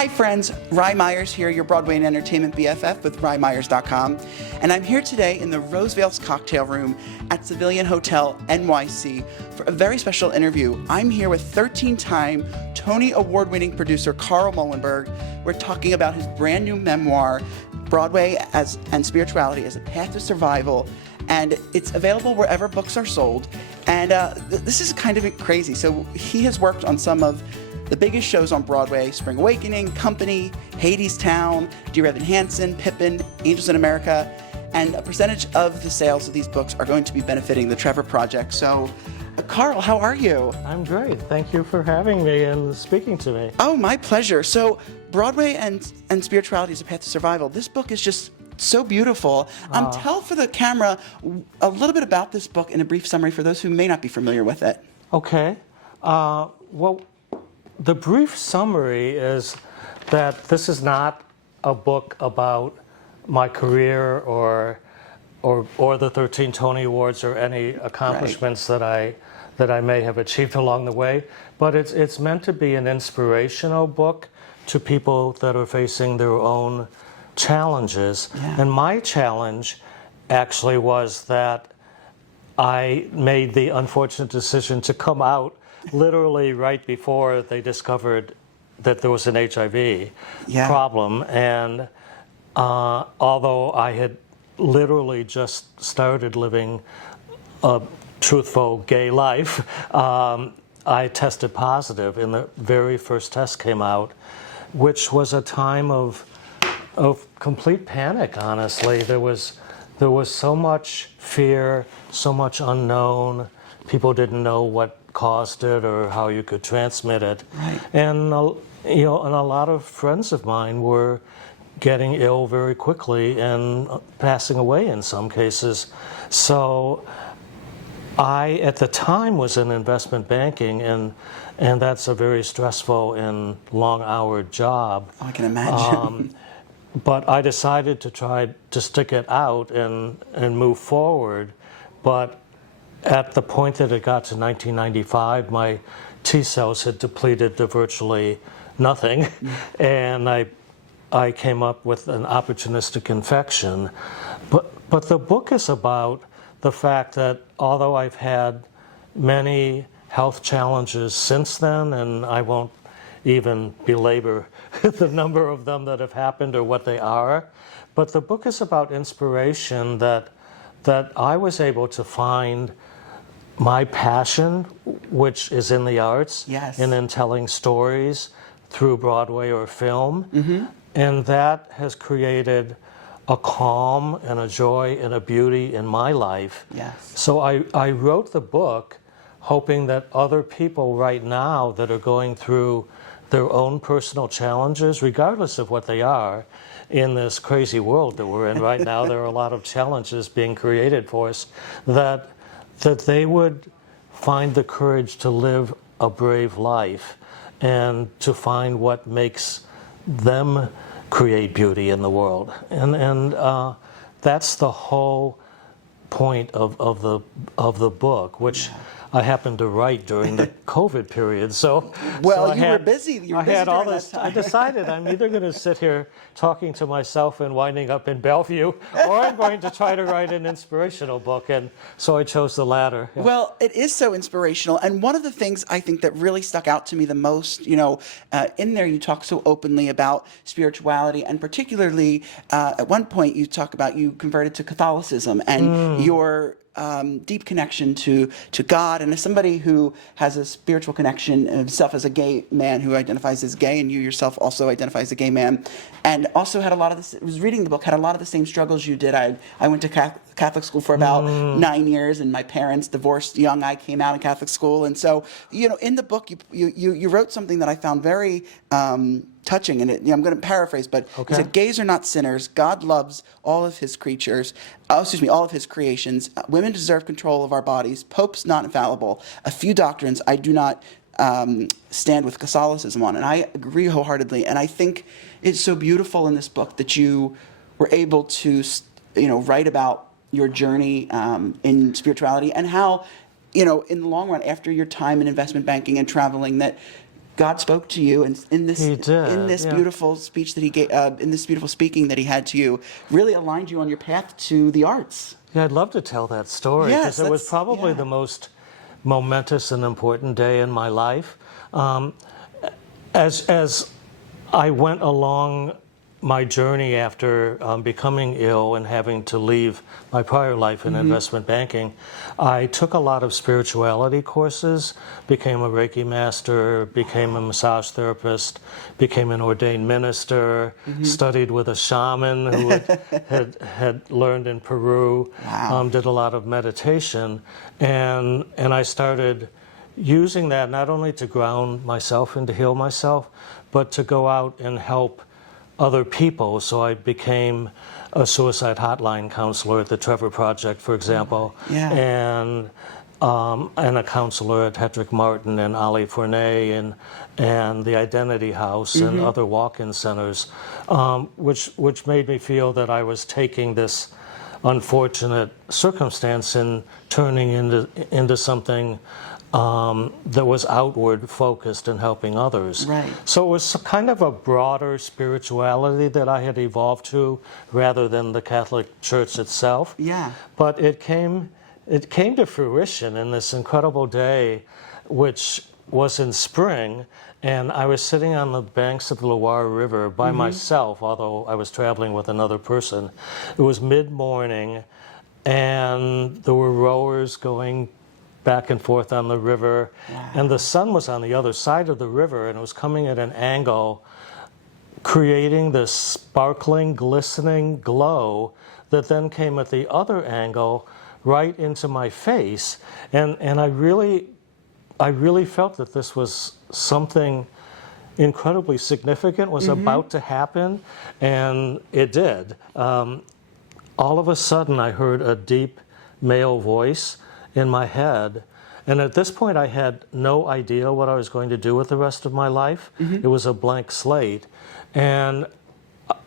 Hi friends, Rye Myers here, your Broadway and Entertainment BFF with RyeMyers.com, and I'm here today in the Rosevale's Cocktail Room at Civilian Hotel NYC for a very special interview. I'm here with 13-time Tony Award-winning producer Carl Mollenberg. We're talking about his brand new memoir, Broadway and Spirituality as a Path to Survival, and it's available wherever books are sold. And this is kind of crazy. So he has worked on some of the biggest shows on Broadway: Spring Awakening, Company, Hadestown, Dear Evan Hansen, Pippin, Angels in America, and a percentage of the sales of these books are going to be benefiting the Trevor Project. So, Carl, how are you? I'm great. Thank you for having me and speaking to me. Oh, my pleasure. So, Broadway and Spirituality as a Path to Survival. This book is just so beautiful. Tell for the camera a little bit about this book in a brief summary for those who may not be familiar with it. Okay. Well, the brief summary is that this is not a book about my career or the 13 Tony Awards or any accomplishments that I may have achieved along the way, but it's meant to be an inspirational book to people that are facing their own challenges. Yeah. And my challenge actually was that I made the unfortunate decision to come out literally right before they discovered that there was an HIV problem. And although I had literally just started living a truthful gay life, I tested positive, and the very first test came out, which was a time of complete panic, honestly. There was so much fear, so much unknown. People didn't know what caused it or how you could transmit it. Right. And and a lot of friends of mine were getting ill very quickly and passing away in some cases. So I, at the time, was in investment banking, and that's a very stressful and long-houred job. I can imagine. But I decided to try to stick it out and move forward. But at the point that it got to 1995, my T cells had depleted to virtually nothing, and I came up with an opportunistic infection. But the book is about the fact that although I've had many health challenges since then, and I won't even belabor the number of them that have happened or what they are, but the book is about inspiration that I was able to find my passion, which is in the arts, and in telling stories through Broadway or film, and that has created a calm and a joy and a beauty in my life. Yes. So I wrote the book hoping that other people right now that are going through their own personal challenges, regardless of what they are, in this crazy world that we're in right now, there are a lot of challenges being created for us, that they would find the courage to live a brave life and to find what makes them create beauty in the world. And that's the whole point of the book, which I happened to write during the COVID period. So you were busy. You were busy had all during this. that time. I decided I'm either going to sit here talking to myself and winding up in Bellevue, or I'm going to try to write an inspirational book. And so I chose the latter. Yeah. Well, it is so inspirational. And one of the things I think that really stuck out to me the most, in there you talk so openly about spirituality, and particularly at one point you talk about you converted to Catholicism and your deep connection to God, and as somebody who has a spiritual connection himself as a gay man who identifies as gay, and you yourself also identify as a gay man, and also had a lot of this, was reading the book, had a lot of the same struggles you did. I went to Catholic school for about 9 years, and my parents divorced young. I came out of Catholic school, and so in the book you wrote something that I found very touching, and I'm going to paraphrase, but he said, "Gays are not sinners. God loves all of his creatures. All of his creations. Women deserve control of our bodies. Pope's not infallible. A few doctrines I do not stand with Catholicism on." And I agree wholeheartedly. And I think it's so beautiful in this book that you were able to, write about your journey in spirituality, and how, in the long run, after your time in investment banking and traveling, that God spoke to you, and in this He did, in this yeah. beautiful speech that he gave, in this beautiful speaking that he had to you, really aligned you on your path to the arts. Yeah, I'd love to tell that story Yes, because it was that's probably yeah. the most momentous and important day in my life. As I went along my journey after becoming ill and having to leave my prior life in investment banking, I took a lot of spirituality courses, became a Reiki master, became a massage therapist, became an ordained minister, studied with a shaman who had learned in Peru, Wow. did a lot of meditation, and I started using that not only to ground myself and to heal myself, but to go out and help other people. So I became a suicide hotline counselor at the Trevor Project, for example, Yeah. and a counselor at Hedrick Martin and Ali Fournay and the Identity House and other walk-in centers, which made me feel that I was taking this unfortunate circumstance and turning into something that was outward focused and helping others. Right. So it was kind of a broader spirituality that I had evolved to rather than the Catholic Church itself. Yeah. But it came to fruition in this incredible day, which was in spring, and I was sitting on the banks of the Loire River by myself, although I was traveling with another person. It was mid-morning, and there were rowers going back and forth on the river, and the sun was on the other side of the river, and it was coming at an angle, creating this sparkling, glistening glow that then came at the other angle right into my face, and I really felt that this was something incredibly significant was about to happen, and it did. All of a sudden, I heard a deep male voice in my head, and at this point I had no idea what I was going to do with the rest of my life. It was a blank slate, and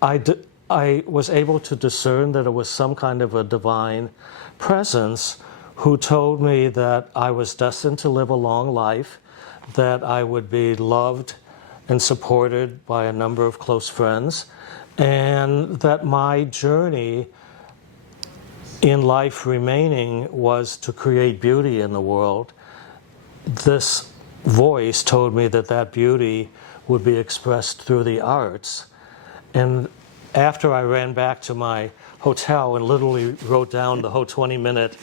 I was able to discern that it was some kind of a divine presence who told me that I was destined to live a long life, that I would be loved and supported by a number of close friends, and that my journey in life remaining was to create beauty in the world. This voice told me that that beauty would be expressed through the arts. And after I ran back to my hotel and literally wrote down the whole 20-minute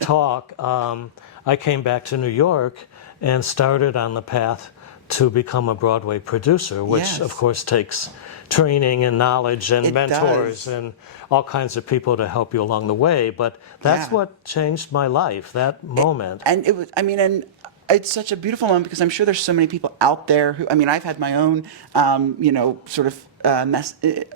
talk, I came back to New York and started on the path to become a Broadway producer, which Yes. of course takes training and knowledge and It mentors does. and all kinds of people to help you along the way. But that's Yeah. what changed my life, that moment. And it was, I mean, and it's such a beautiful moment because I'm sure there's so many people out there who, I mean, I've had my own, sort of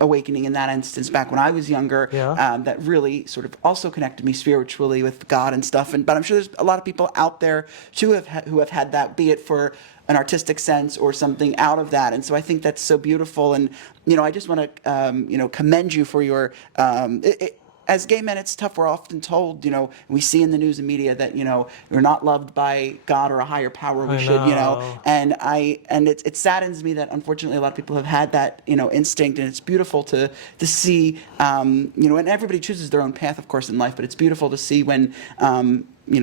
awakening in that instance back when I was younger, Yeah. that really sort of also connected me spiritually with God and stuff. But I'm sure there's a lot of people out there too who have had that, be it for an artistic sense or something out of that. And so I think that's so beautiful. And, I just want to, commend you for your, as gay men, it's tough. We're often told, we see in the news and media that, we're not loved by God or a higher power. We I should, know. and it saddens me that unfortunately a lot of people have had that, instinct, and it's beautiful to see, and everybody chooses their own path, of course, in life, but it's beautiful to see when,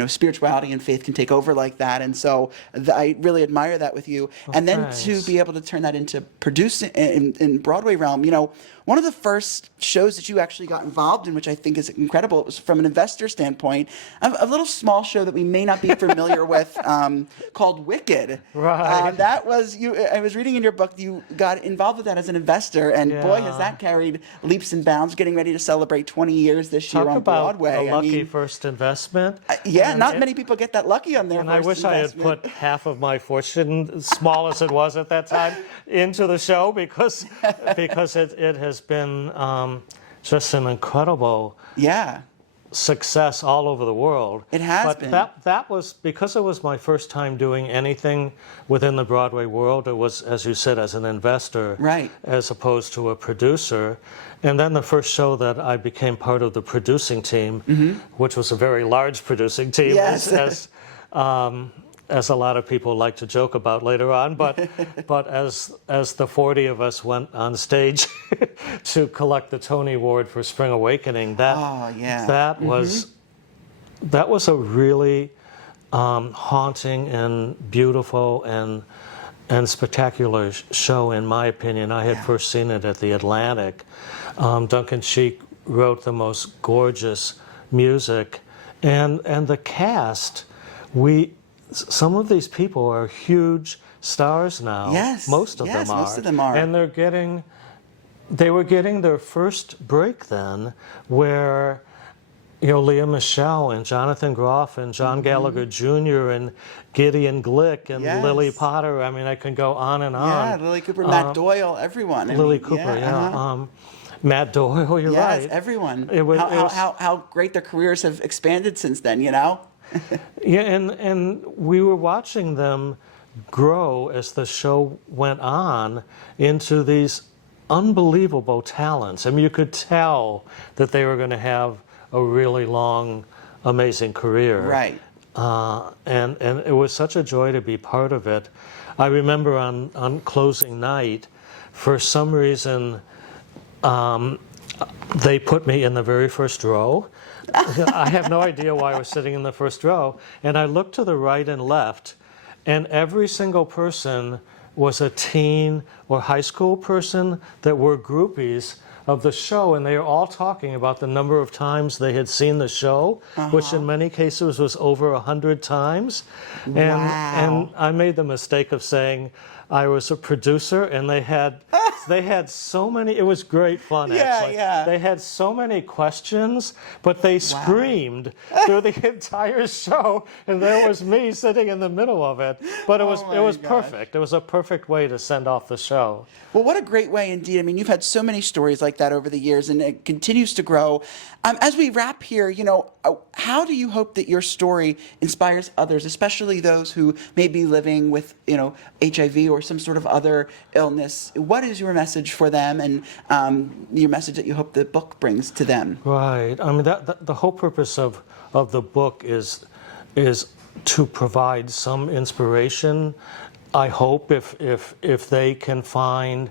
spirituality and faith can take over like that. And so I really admire that with you. Well, and then thanks. to be able to turn that into producing in Broadway realm, one of the first shows that you actually got involved in, which I think is incredible, it was from an investor standpoint, a little small show that we may not be familiar with, called Wicked. Right. That was you. I was reading in your book, you got involved with that as an investor, and boy, has Yeah. that carried leaps and bounds. Getting ready to celebrate 20 years this year Talk on about Broadway. a lucky first investment. Yeah, And not it- many people get that lucky on their And first I wish I had investment. put half of my fortune, small as it was at that time, into the show because it has been just an incredible Yeah, success all over the world. It has but been. That was because it was my first time doing anything within the Broadway world. It was, as you said, as an investor, Right. as opposed to a producer. And then the first show that I became part of the producing team, which was a very large producing team, Yes. as a lot of people like to joke about later on, but as the 40 of us went on stage to collect the Tony Award for Spring Awakening, that was a really haunting and beautiful and spectacular show, in my opinion. I had first seen it at the Atlantic. Duncan Sheik wrote the most gorgeous music, and the cast. Some of these people are huge stars now. Yes, most of them are. Most of them are. And they were getting their first break then, where Leah Michele and Jonathan Groff and John Gallagher Jr. and Gideon Glick and Lily Potter. I mean, I can go on and on. Yeah, Lily Cooper, Matt Doyle, everyone. Lily Cooper, Matt Doyle, you're right. Yes, everyone. How great their careers have expanded since then, Yeah, and we were watching them grow as the show went on into these unbelievable talents. I mean, you could tell that they were going to have a really long, amazing career. Right. And it was such a joy to be part of it. I remember on closing night, for some reason, they put me in the very first row. I have no idea why I was sitting in the first row. And I looked to the right and left, and every single person was a teen or high school person that were groupies of the show, and they were all talking about the number of times they had seen the show, which in many cases was over 100 times. And I made the mistake of saying I was a producer, and they had so many. It was great fun, actually. They had so many questions, but they screamed through the entire show, and there was me sitting in the middle of it. But it was perfect. It was a perfect way to send off the show. Well, what a great way indeed. I mean, you've had so many stories like that over the years, and it continues to grow. As we wrap here, how do you hope that your story inspires others, especially those who may be living with, HIV or some sort of other illness? What is your message for them, and your message that you hope the book brings to them? Right. I mean, the whole purpose of the book is to provide some inspiration. I hope if they can find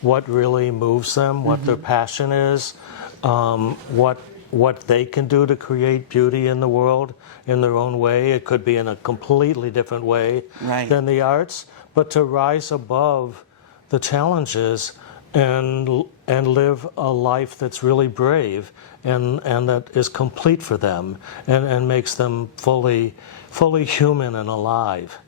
what really moves them, what their passion is, what they can do to create beauty in the world in their own way. It could be in a completely different way than the arts, but to rise above the challenges and live a life that's really brave and that is complete for them and makes them fully human and alive.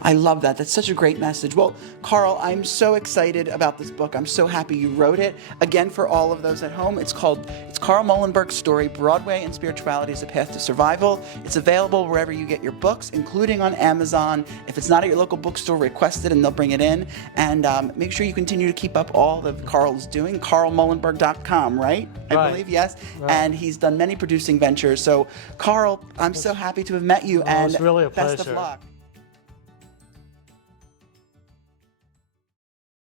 I love that. That's such a great message. Well, Carl, I'm so excited about this book. I'm so happy you wrote it. Again, for all of those at home, it's Carl Mollenberg's story, Broadway and Spirituality is a Path to Survival. It's available wherever you get your books, including on Amazon. If it's not at your local bookstore, request it and they'll bring it in. And make sure you continue to keep up all that Carl's doing. CarlMollenberg.com, right? I believe, yes. Right. And he's done many producing ventures. So, Carl, I'm so happy to have met you, and it's really a best pleasure. of luck.